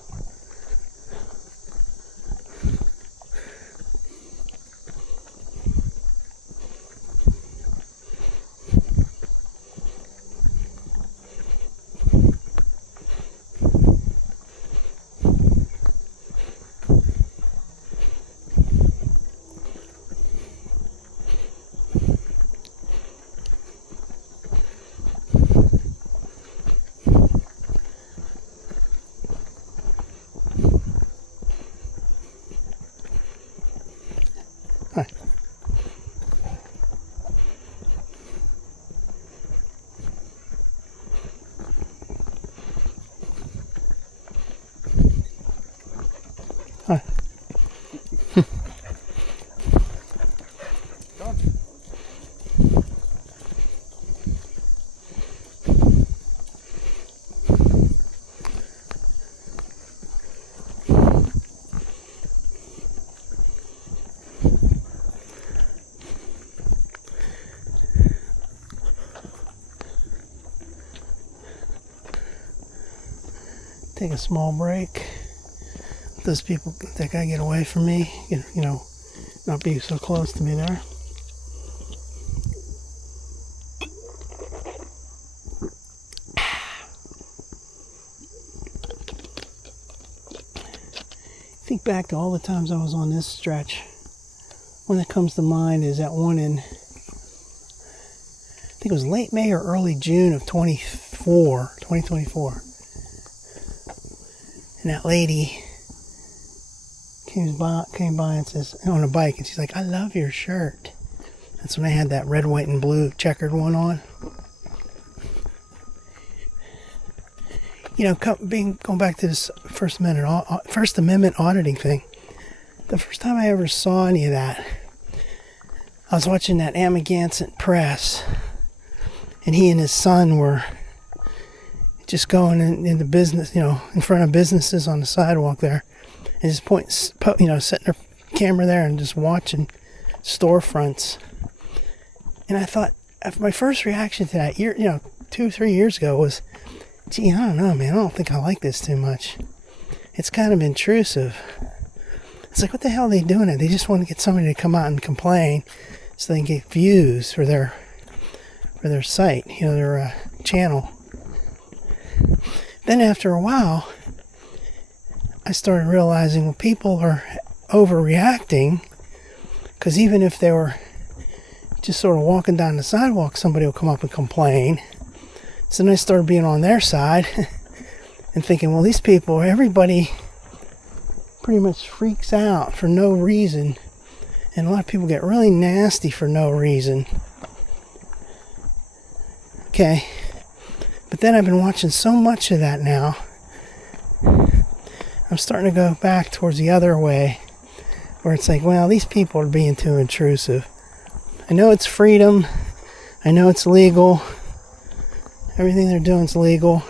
Hi. Hi. Take a small break. Those people that gotta get away from me, you know, not be so close to me there. Think back to all the times I was on this stretch. One that comes to mind is that one in, I think it was late May or early June of 2024. And that lady came by and says, on a bike, and she's like, "I love your shirt." That's when I had that red, white, and blue checkered one on. You know, going back to this First Amendment auditing thing, the first time I ever saw any of that, I was watching that Amagansett Press, and he and his son were just going into business, you know, in front of businesses on the sidewalk there, and just setting their camera there and just watching storefronts. And I thought, my first reaction to that 2-3 years ago was, gee, I don't know, man, I don't think I like this too much. It's kind of intrusive. It's like, what the hell are they doing? They just want to get somebody to come out and complain so they can get views for their site, you know, their channel. Then after a while, I started realizing, well, people are overreacting, because even if they were just sort of walking down the sidewalk, somebody will come up and complain. So then I started being on their side and thinking, well, these people, everybody pretty much freaks out for no reason, and a lot of people get really nasty for no reason. Okay. But then I've been watching so much of that now, I'm starting to go back towards the other way, where it's like, well, these people are being too intrusive. I know it's freedom. I know it's legal. Everything they're doing is legal.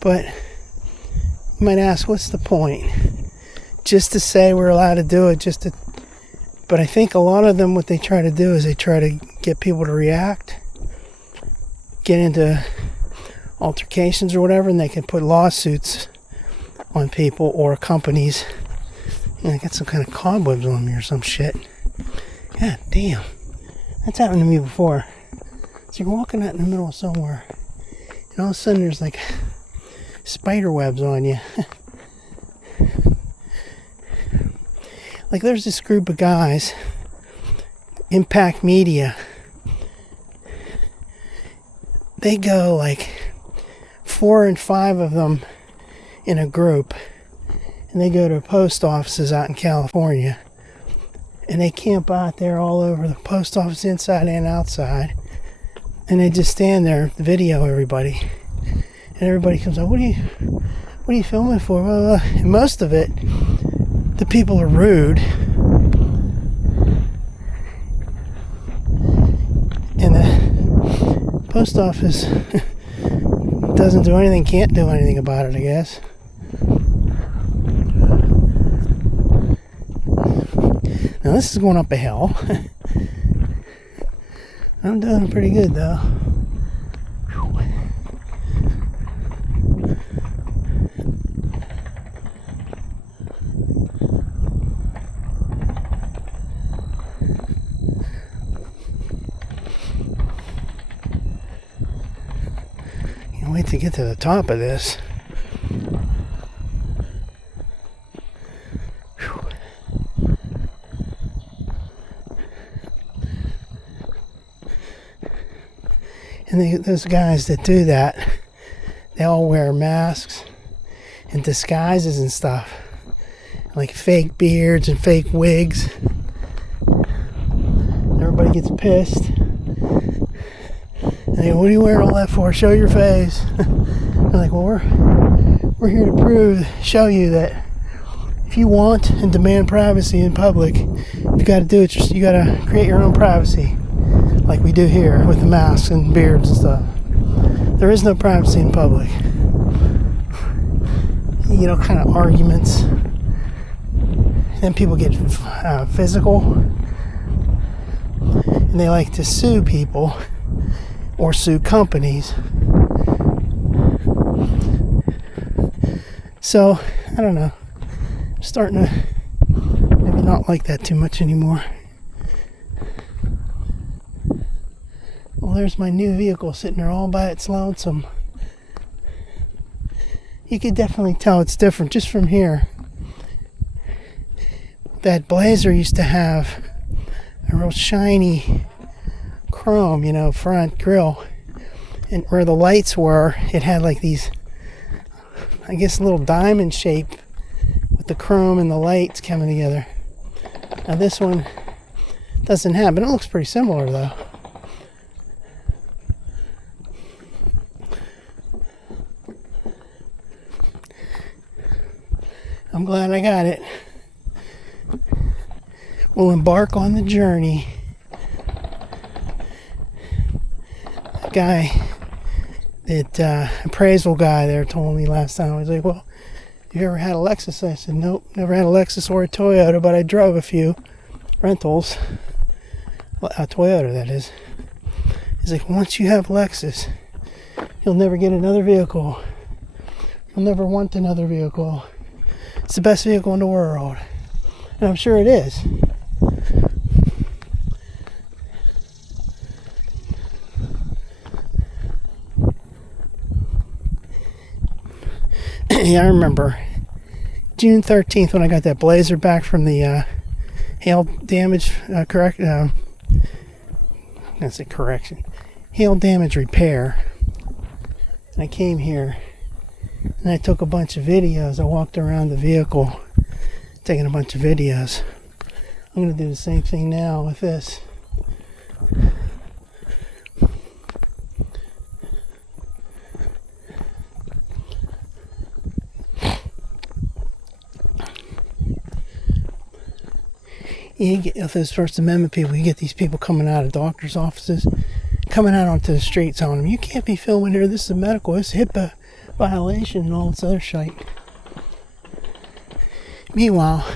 But you might ask, what's the point? Just to say we're allowed to do it, but I think a lot of them, what they try to do is they try to get people to react, get into altercations or whatever, and they can put lawsuits on people or companies. I got some kind of cobwebs on me or some shit. God damn. That's happened to me before. So you're walking out in the middle of somewhere, and all of a sudden there's like spider webs on you. Like there's this group of guys, Impact Media. They go like 4 and 5 of them in a group, and they go to post offices out in California, and they camp out there all over the post office, inside and outside, and they just stand there, video everybody, and everybody comes up, what are you filming for? And most of it, the people are rude, and the post office doesn't do anything, can't do anything about it, I guess. Now this is going up a hill. I'm doing pretty good though. Can't wait to get to the top of this. And those guys that do that, they all wear masks and disguises and stuff, like fake beards and fake wigs. Everybody gets pissed. And they go, what are you wearing all that for? Show your face. I'm like, well, we're here to show you that if you want and demand privacy in public, you got to do it. You got to create your own privacy. Like we do here with the masks and beards and stuff. There is no privacy in public. You know, kind of arguments. Then people get physical. And they like to sue people or sue companies. So, I don't know. I'm starting to maybe not like that too much anymore. Well, there's my new vehicle sitting there all by its lonesome. You could definitely tell it's different just from here. That Blazer used to have a real shiny chrome, front grille. And where the lights were, it had like these, I guess, little diamond shape with the chrome and the lights coming together. Now this one doesn't have, but it looks pretty similar though. I'm glad I got it. We'll embark on the journey. A guy, appraisal guy there told me last time, I was like, well, you ever had a Lexus? I said, nope, never had a Lexus or a Toyota, but I drove a few rentals. Well, a Toyota, that is. He's like, once you have Lexus, you'll never get another vehicle. You'll never want another vehicle. It's the best vehicle in the world. And I'm sure it is. Yeah, I remember June 13th when I got that Blazer back from the hail damage hail damage repair. And I came here and I took a bunch of videos. I walked around the vehicle taking a bunch of videos. I'm going to do the same thing now with this. You get with those First Amendment people, you get these people coming out of doctors' offices, coming out onto the street telling them, you can't be filming here, this is medical, it's HIPAA violation and all this other shit. Meanwhile,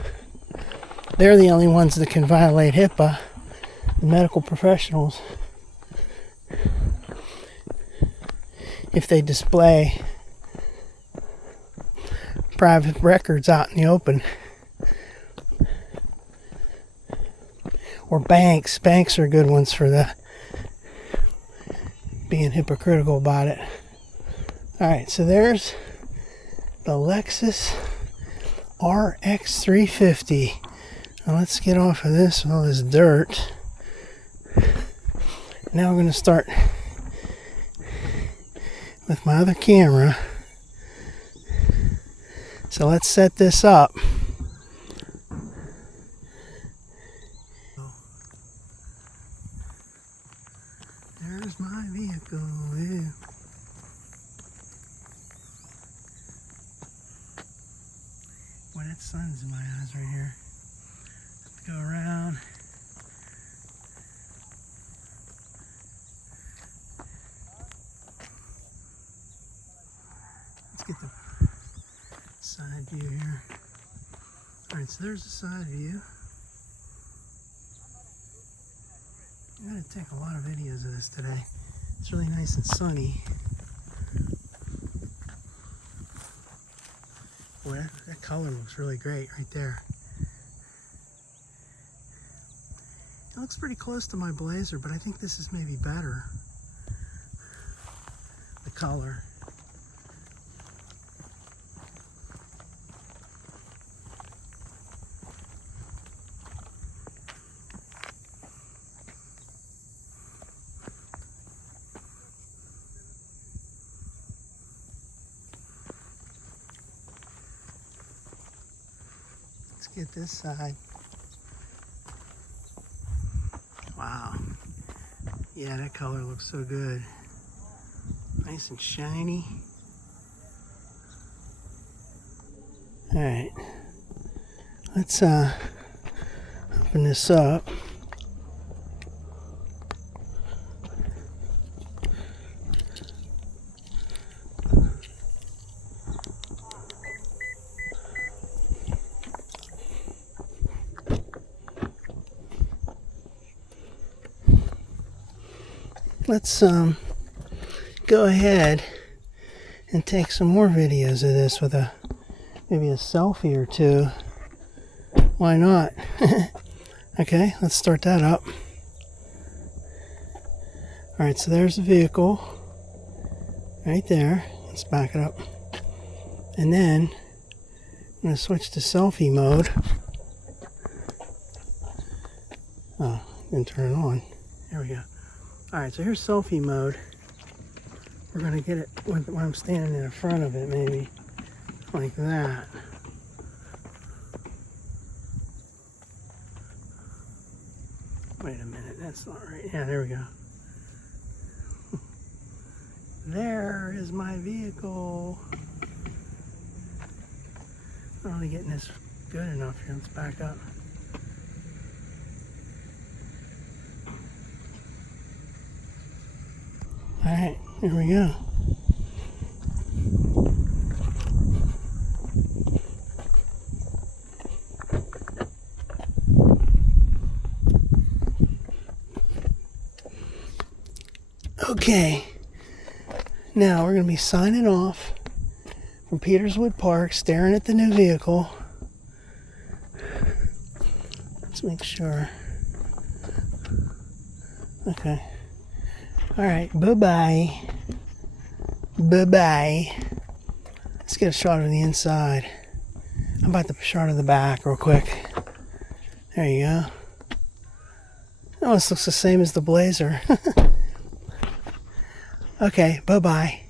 they're the only ones that can violate HIPAA, the medical professionals, if they display private records out in the open. Or banks. Banks are good ones for the being hypocritical about it. Alright, so there's the Lexus RX 350. Now let's get off of this with all this dirt. Now we're going to start with my other camera. So let's set this up. There's my vehicle. Yeah. Boy, that sun's in my eyes right here. Let's go around. Let's get the side view here. Alright, so there's the side view. I'm going to take a lot of videos of this today. It's really nice and sunny. Boy, that color looks really great right there. It looks pretty close to my Blazer, but I think this is maybe better. The color. Get this side. Wow. Yeah, that color looks so good. Nice and shiny. Alright. Let's open this up. Let's go ahead and take some more videos of this with maybe a selfie or two. Why not? Okay, let's start that up. Alright, so there's the vehicle right there. Let's back it up. And then I'm going to switch to selfie mode. Oh, didn't turn it on. There we go. Alright, so here's selfie mode. We're going to get it when I'm standing in front of it, maybe. Like that. Wait a minute, that's not right. Yeah, there we go. There is my vehicle. I'm not really getting this good enough here. Let's back up. Alright, here we go. Okay, now we're going to be signing off from Peterswood Park, staring at the new vehicle. Let's make sure. Okay. Alright, bye-bye. Bye-bye. Let's get a shot of the inside. How about the shot of the back real quick? There you go. It almost looks the same as the Blazer. Okay, bye-bye.